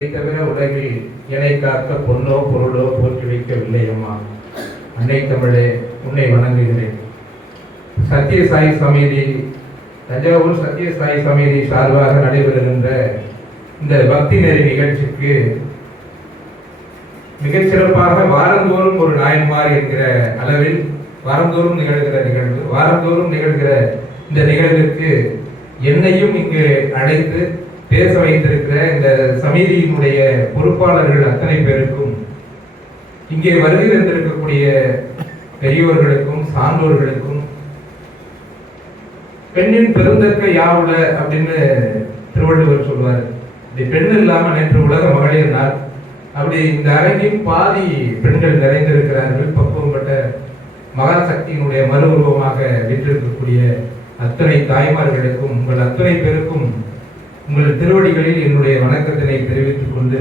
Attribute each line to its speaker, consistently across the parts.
Speaker 1: தவிர உலகில் இணை காக்க பொன்னோ பொருளோ போற்றி வைக்கவில்லை அம்மா அன்னை தமிழே உன்னை வணங்குகிறேன். சத்திய சாய் சமிதி தஞ்சாவூர் சத்திய சாய் சமிதி சார்பாக நடைபெறுகின்ற இந்த பக்தி நெறி நிகழ்ச்சிக்கு மிகச்சிறப்பாக வாரந்தோறும் ஒரு நாயன்மார் என்கிற அளவில் வாரந்தோறும் நிகழ்கிற நிகழ்வு வாரந்தோறும் நிகழ்கிற இந்த நிகழ்விற்கு என்னையும் இங்கு அழைத்து பேச வைத்திருக்கிற இந்த சமிதியினுடைய பொறுப்பாளர்கள் அத்தனை பேருக்கும் இங்கே வருகை தந்திருக்கக்கூடிய பெரியோர்களுக்கும் சான்றோர்களுக்கும் பெண்ணின் பெருந்தக்க யாவுல அப்படின்னு திருவள்ளுவர் சொல்வார். இப்படி பெண் இல்லாம நேற்று உலக மகளிர் நாள். அப்படி இந்த அரங்கில் பாதி பெண்கள் நிறைந்திருக்கிறார்கள். பக்குவப்பட்ட மகாசக்தியினுடைய மறு உருவமாக வீற்றிருக்கக்கூடிய அத்தனை தாய்மார்களுக்கும் உங்கள் அத்தனை பேருக்கும் உங்கள் திருவடிகளில் என்னுடைய வணக்கத்தினை தெரிவித்துக் கொண்டு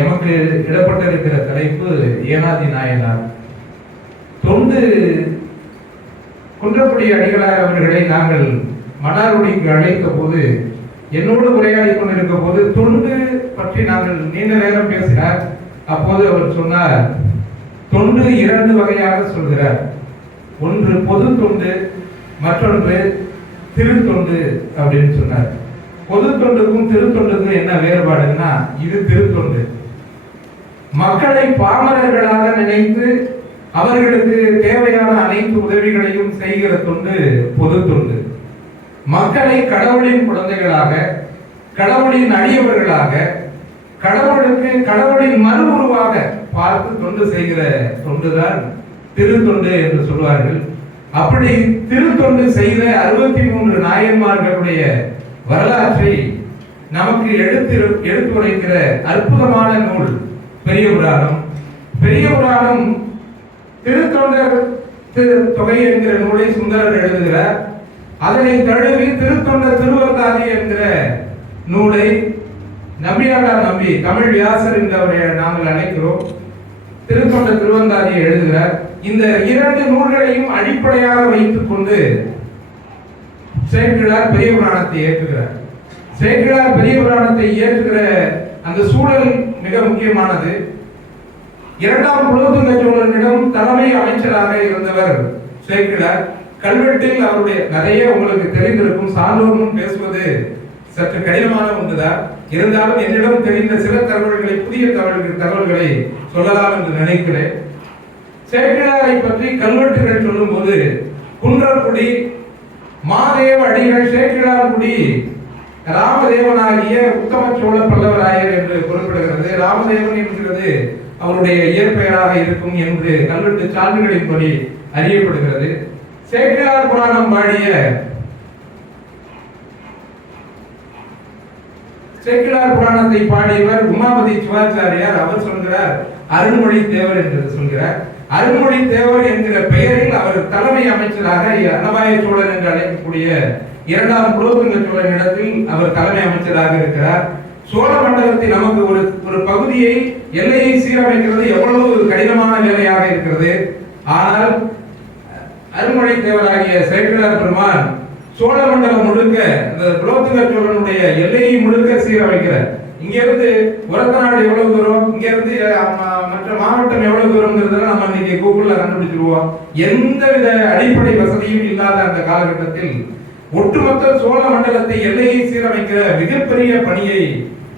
Speaker 1: எமக்கு இடப்பட்டிருக்கிற தலைப்பு ஏனாதி நாயனார். தொண்டு குன்றக்குடி அடிகளார் அவர்களை நாங்கள் மன்னார்குடிக்கு அழைத்த போது என்னோடு உரையாடி கொண்டிருக்க போது தொண்டு பற்றி நாங்கள் நீண்ட நேரம் பேசினார். அப்போது அவர் சொன்னார் தொண்டு இரண்டு வகையாக சொல்கிறார். ஒன்று பொது தொண்டு மற்றொன்று திருத்தொண்டு அப்படின்னு சொன்னார். பொது தொண்டுக்கும் திருத்தொண்டுக்கும் என்ன வேறுபாடுன்னா இது திருத்தொண்டு. மக்களை பாமரர்களாக நினைத்து அவர்களுக்கு தேவையான அனைத்து உதவிகளையும் செய்கிற தொண்டு பொது தொண்டு மக்களை கடவுளின் குழந்தைகளாக கடவுளின் அடியவர்களாக கடவுளுக்கு கடவுளின் மறு உருவாக பார்த்து தொண்டு செய்கிற தொண்டுதான் திருத்தொண்டு என்று சொல்வார்கள். அப்படி திருத்தொண்டு செய்த அறுபத்தி மூன்று நாயன்மார்களுடைய வரலாற்றை நமக்கு எடுத்து எடுத்துரைக்கிற அற்புதமான நூல் பெரிய புராணம். பெரிய புராணம் திருத்தொண்டர் திரு தொகை என்கிற நூலை சுந்தரர் எழுதுகிறார். அதனை தழுவி திருத்தொண்ட திருவந்தாதி என்கிற நூலை நம்பியாடா நம்பி தமிழ் வியாசர் என்று அவரை நாங்கள் அழைக்கிறோம். திருத்தொண்ட திருவந்தாதியை எழுதுகிறார். இந்த இரண்டு நூல்களையும் அடிப்படையாக வைத்துக் கொண்டு சேக்கிழார் பெரிய புராணத்தை ஏற்றுகிறார் சேக்கிழார் பெரிய புராணத்தை ஏற்றுகிற அந்த சூழல் மிக முக்கியமானது. இரண்டாம் குலோத்துங்க சோழனிடம் தலைமை அமைச்சராக இருந்தவர் சேக்கிழார். கல்வெட்டில் அவருடைய நிறைய உங்களுக்கு தெரிந்திருக்கும். சான்றோர் பேசுவது சற்று கடினமான ஒன்றுதான். இருந்தாலும் என்னிடம் தெரிந்த சில தகவல்களை புதிய தகவல்கள் தகவல்களை சொல்லலாம் என்று நினைக்கிறேன். சேக்கிழாரை பற்றி கல்வெட்டுகள் சொல்லும்போது குன்றக்குடி மாதேவ அடிகள் சேக்கிழார்குடி ராமதேவனாகிய உத்தம சோழ பல்லவராயர் என்று குறிப்பிடுகிறது. ராமதேவன் என்கிறது அவருடைய இயற்பெயராக இருக்கும் என்று கல்வெட்டு சான்றுகளின்படி அறியப்படுகிறது. சேக்கிழார் புராணம் பாடிய சேக்கிழார் புராணத்தை பாடியவர் உமாபதி சிவாச்சாரியார். அவர் சொல்கிறார் அருண்மொழி தேவர் என்று சொல்கிறார். அருள்மொழி தேவர் என்கிற பெயரில் அவர் தலைமை அமைச்சராக அன்னபாய சோழன் என்று அழைக்கக்கூடிய இரண்டாம் குலோத்துங்க சோழன் இடத்தில் அவர் தலைமை அமைச்சராக இருக்கிறார். சோழ மண்டலத்தில் நமக்கு ஒரு ஒரு பகுதியை எல்லையை சீரமைக்கிறது எவ்வளவு கடினமான வேலையாக இருக்கிறது. ஆனால் அருள்மொழி தேவராகிய சேக்கிழார் பெருமான் சோழ மண்டலம் முழுக்க இந்த குலோத்துங்க சோழனுடைய எல்லையை முழுக்க சீரமைக்கிறார். இங்க இருந்து உரத்த நாடு எவ்வளவு தூரம்? இங்க இருந்து மற்ற மாவட்டம் எவ்வளவு தூரம்ங்கிறத நம்ம இன்னைக்கு கூகுள்ல கண்டுபிடிச்சிருவோம். எந்தவித அடிப்படை வசதியும் இல்லாத அந்த காலகட்டத்தில் ஒட்டுமொத்த சோழ மண்டலத்தை எல்லையை சீரமைக்கிற மிகப்பெரிய பணியை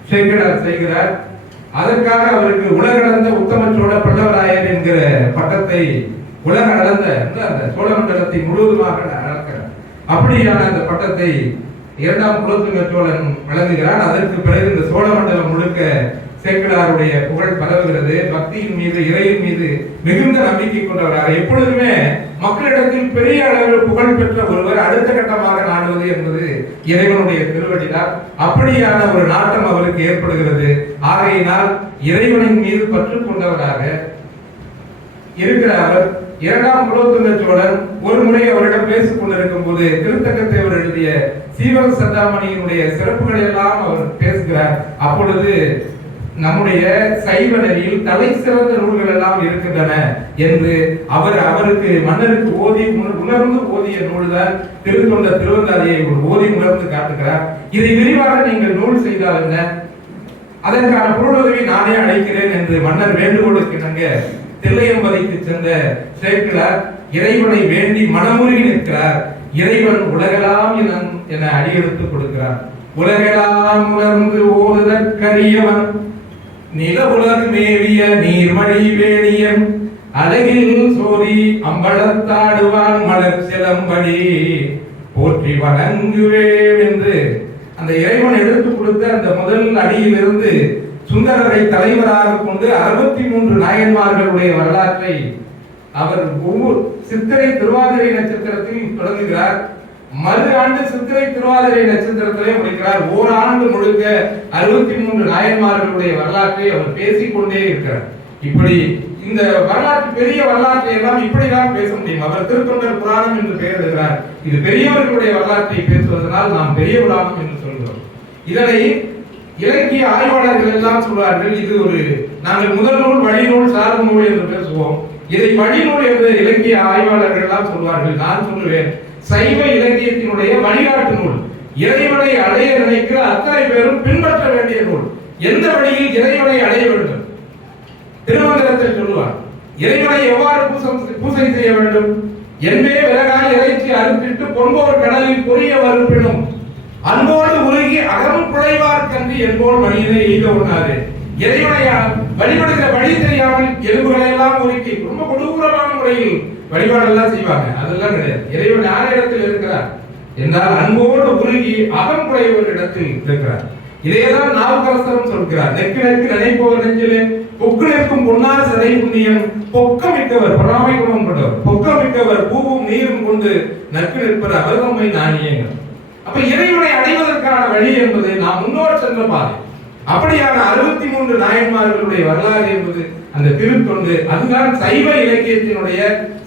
Speaker 1: சேக்கிழார் செய்கிறார். அதற்காக அவருக்கு உலகளந்த உத்தம சோழ பல்லவராயர் என்கிற பட்டத்தை உலக அளந்த அந்த சோழ மண்டலத்தை முழுவதுமாக அளக்கிறார் அப்படியான அந்த பட்டத்தை இரண்டாம் குலோத்துங்க சோழன் வழங்குகிறார் அதற்கு பிறகு இந்த சோழ மண்டலம் முழுக்க சேக்கிழாருடைய புகழ் பரவுகிறது. பக்தியின் மீது இறையின் மீது மிகுந்த நம்பிக்கை கொண்டவராக எப்பொழுதுமே மக்களிடத்தில் பெரிய அளவில் புகழ் பெற்ற ஒருவர் அடுத்த கட்டமாக நாடுவது என்பது இறைவனுடைய திருவடிதான். அப்படியான ஒரு நாட்டம் அவருக்கு ஏற்படுகிறது. ஆகையினால் இறைவனின் மீது பற்று கொண்டவராக இருக்கிற அவர் இரண்டாம் குலோத்துங்க சோழன் ஒரு முறை அவரிடம் பேசிக் கொண்டிருக்கும் போது திருத்தக்கத்தேவர் எழுதிய சீவக சந்தாமணியினுடைய சிறப்புகளை எல்லாம் அவர் பேசுகிறார். அப்பொழுது நம்முடைய சைவ நெறியில் தலை சிறந்த நூல்கள் எல்லாம் இருக்கின்றன என்று அவர் அவருக்கு மன்னருக்கு ஓதி உணர்ந்து ஓதிய நூல்தான் திருத்தொண்ட திருவந்தாதியை ஒரு ஓதி உணர்ந்து காட்டுகிறார். இதை விரிவாக நீங்கள் நூல் செய்தால் என்ன? அதற்கான பொருளுதவி நானே அழைக்கிறேன் என்று மன்னர் வேண்டுகோளுக்கு நாங்கள் தில்லையம்பலைக்கு சென்ற சேர்க்கிறார் இறைவனை வேண்டி மனமுருகி நிற்கிறார். இறைவன் உலகெல்லாம் என என அடியெடுத்து கொடுக்கிறார். உலகெல்லாம் உணர்ந்து ஓடுதற்கரியவன் நில உலர் மேவிய நீர்மழி வேணியன் அழகில் சோரி அம்பலத்தாடுவான் மலர் சிலம்படி போற்றி வணங்குவேன் என்று அந்த இறைவன் எடுத்து கொடுத்த அந்த முதல் அடியிலிருந்து சுந்தரரை தலைவராக கொண்டு அறுபத்தி மூன்று நாயன்மார்களுடைய வரலாற்றை அவர் ஒவ்வொரு சித்திரை திருவாதிரை நட்சத்திரத்தில் தொடங்குகிறார். மறு ஆண்டு சித்திரை திருவாதிரை நட்சத்திரத்திலே முடிக்கிறார். ஓராண்டு முழுக்க அறுபத்தி மூன்று நாயன்மார்களுடைய வரலாற்றை அவர் பேசிக்கொண்டே இருக்கிறார். இப்படி இந்த வரலாற்று பெரிய வரலாற்றை எல்லாம் இப்படிதான் பேச முடியும். அவர் திருத்தொண்டர் புராணம் என்று பெயரிடுகிறார் இது பெரியவர்களுடைய வரலாற்றை பேசுவதனால் நாம் பெரிய புராணம் என்று சொல்கிறோம். இதனை இலக்கிய ஆய்வாளர்கள் எல்லாம் சொல்வார்கள் இது ஒரு நாங்கள் முதல் நூல் வழிநூல் சார்பு நூல் என்று பேசுவோம். இதை வழிநூல் என்று இலக்கிய ஆய்வாளர்கள் எல்லாம் சொல்வார்கள். நான் சொல்லுவேன் சைவ இலக்கியத்தினுடைய வழிகாட்டு நூல். இறைவனை அடைய நினைக்கிற அத்தனை பேரும் பின்பற்ற வேண்டிய நூல். எந்த வழியில் இறைவனை அடைய வேண்டும்? திருமந்திரத்தில் சொல்லுவார் இறைவனை எவ்வாறு பூசை செய்ய வேண்டும்? என்பே விலகாய் இறைச்சி அறுத்திட்டு பொன்போர் கடலில் பொரிய வறுப்பினும் அன்போடு உருகி அகம் குழைவார் கன்று என்போல் மனிதனை எய்த உண்ணாது. இறைவனையால் வழிபடுகிற வழி தெரியாமல் எலும்புகளை எல்லாம் உருக்கி ரொம்ப கொடூரமான முறையில் வழிபாடெல்லாம் செய்வாங்க. அதெல்லாம் கிடையாது. இறைவன் யார் இடத்தில் இருக்கிறார்? என்றால் அன்போடு உருகி அகம் குழைவர் இடத்தில் இருக்கிறார். இதையெல்லாம் நாவுக்கரசரும் சொல்கிறார். நெக்கு நெக்கு நினைப்பவர் நெஞ்சிலே பொக்கு நிற்கும் பொன்னார் சதை புண்ணியம் பொக்கமிக்கவர் பொறாமை குணம் கொண்டவர் பொக்கமிக்கவர் பூவும் நீரும் கொண்டு நற்கு நிற்பர் அவர்தம்மை நாணியங்கள் அப்ப இறை வழி என்பது நாம் முன்னோர் சென்ற பாதை. அப்படியான அறுபத்தி மூன்று நாயன்மார்களுடைய வரலாறு என்பது அந்த திருத்தொண்டு அதுதான் சைவ இலக்கியத்தினுடைய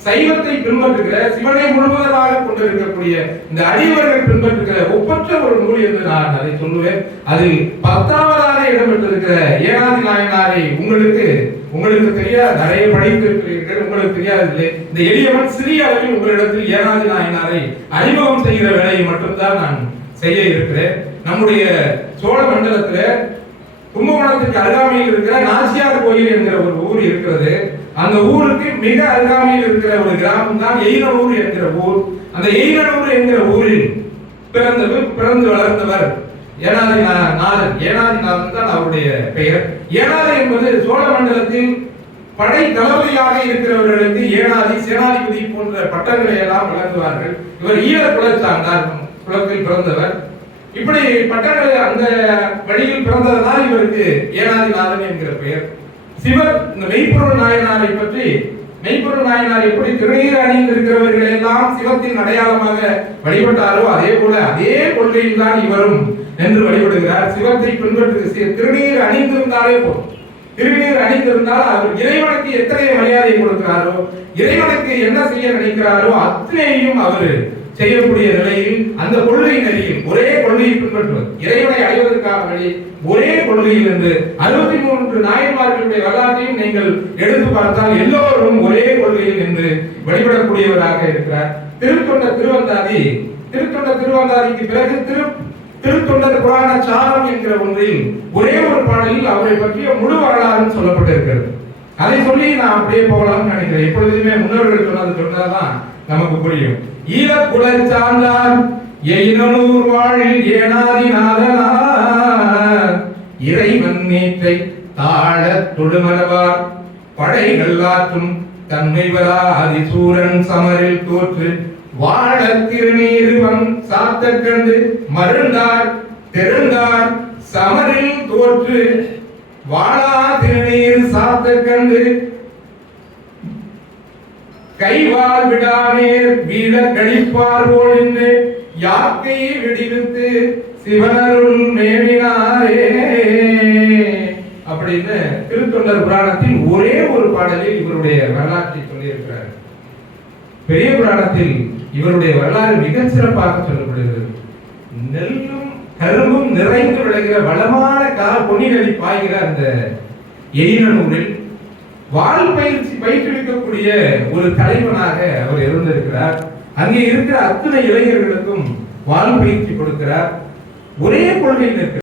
Speaker 1: சைவத்தை பின்பற்றுகிற சிவனை முழுவதாக கொண்டிருக்கக்கூடிய இந்த அடியவர்கள் பின்பற்றுகிற ஒப்பற்ற ஒரு நூல் என்று நான் அதை சொல்லுவேன். அதில் பத்தாவதாக இடம்பெற்றிருக்கிற ஏனாதி நாயனாரை உங்களுக்கு உங்களுக்கு தெரியாது. நிறைய படித்திருக்கிறீர்கள் உங்களுக்கு தெரியாதில்லை. இந்த எளியவன் சிறிய அளவில் உங்களிடத்தில் ஏனாதி நாயனாரை அறிமுகம் செய்கிற வேலையை மட்டும்தான் நான் செய்ய இருக்கிறேன். நம்முடைய சோழ மண்டலத்துல கும்பகோணத்துக்கு அருகாமையில் இருக்கிற நாச்சியார் கோயில் என்கிற ஒரு ஊர் இருக்கிறது. அந்த ஊருக்கு மிக அருகாமையில் இருக்கிற ஒரு கிராமம் தான் எயினூர் என்கிற ஊர். அந்த எயினூர் என்கிற ஊரில் பிறந்தவர் பிறந்து வளர்ந்தவர் ஏனாதி நாதன். ஏனாதி நாதன் தான் அவருடைய பெயர். ஏனாதி என்பது சோழ மண்டலத்தில் படை தளபதியாக இருக்கிறவர்களுக்கு ஏனாதி சேனாதிபதி போன்ற பட்டங்களை எல்லாம் வழங்குவார்கள். இவர் ஈழ குலச்சார்ந்தார் குலத்தில் பிறந்தவர். இப்படி பட்டங்கள் அந்த வழியில் பிறந்ததனால் இவருக்கு ஏனாதிநாதன் என்கிற பெயர். சிவர் இந்த மெய்ப்பொருள் நாயனாரை பற்றி மெய்ப்பொருள் நாயனார் எப்படி திருநீர் அணிந்து இருக்கிறவர்கள் எல்லாம் சிவத்தின் அடையாளமாக வழிபட்டாரோ அதே போல அதே கொள்கையில் தான் இவரும் என்று வழிபடுகிறார். சிவத்தை பின்பற்று திருநீர் அணிந்திருந்தாலே போதும். திருநீர் அணிந்திருந்தால் அவர் இறைவனுக்கு எத்தனை மரியாதை கொடுக்கிறாரோ இறைவனுக்கு என்ன செய்ய நினைக்கிறாரோ அத்தனையும் அவர் செய்யக்கூடிய நிலையில் அந்த கொள்கை நெறியில் ஒரே கொள்கையை இறைவனை அடைவதற்காக வழி ஒரே கொள்கையிலிருந்து அறுபத்தி மூன்று நாயன்மார்களுடைய வரலாற்றையும் நீங்கள் எடுத்து பார்த்தால் எல்லோரும் ஒரே கொள்கையில் நின்று வழிபடக்கூடியவராக இருக்கிறார். திருத்தொண்ட திருவந்தாதி திருத்தொண்ட திருவந்தாதிக்கு பிறகு திரு திருத்தொண்டர் புராண சாரம் என்கிற ஒன்றில் ஒரே ஒரு பாடலில் அவரை பற்றிய முழு வரலாறு சொல்லப்பட்டிருக்கிறது. அதை சொல்லி நான் அப்படியே போகலாம்னு நினைக்கிறேன். எப்பொழுதுமே முன்னோர்கள் சொன்னது சொன்னாதான் நமக்கு புரியும். ஈழக்குல சார்ந்தார் எயினூர் வாழில் ஏனாதிநாதனார். இறைவன் நீற்றை தாழ தொடுமலவார் படைகள் ஆற்றும் தன்மைவரா அதிசூரன் சமரில் தோற்று. வாழ திருநீருவன் சாத்த கண்டு மருந்தார் தெருந்தார் சமரில் தோற்று. வாழா திருநீர் சாத்த கண்டு. கைவால் விடாமேர் வீட கழிப்பார் போல் என்று யாக்கையை விடுவித்து சிவனருள் மேவினாரே. அப்படின்னு திருத்தொண்டர் புராணத்தில் ஒரே ஒரு பாடலில் இவருடைய வரலாற்றை சொல்லியிருக்கிறார். பெரிய புராணத்தில் இவருடைய வரலாறு மிகச் சிறப்பாக சொல்லப்படுகிறது. நெல்லும் கரும்பும் நிறைந்து விளைகிற வளமான கால நதி பாய்கிற அந்த எயினூரில் வால் பயிற்சி பயிற்றுவிக்கக்கூடிய ஒரு தலைவனாக அவர் இருந்திருக்கிறார். அங்கே இருக்கிற அத்தனை இளைஞர்களுக்கும் வால் பயிற்சி கொடுக்கிறார் ஒரே கொள்கையில் இருக்கிறார்.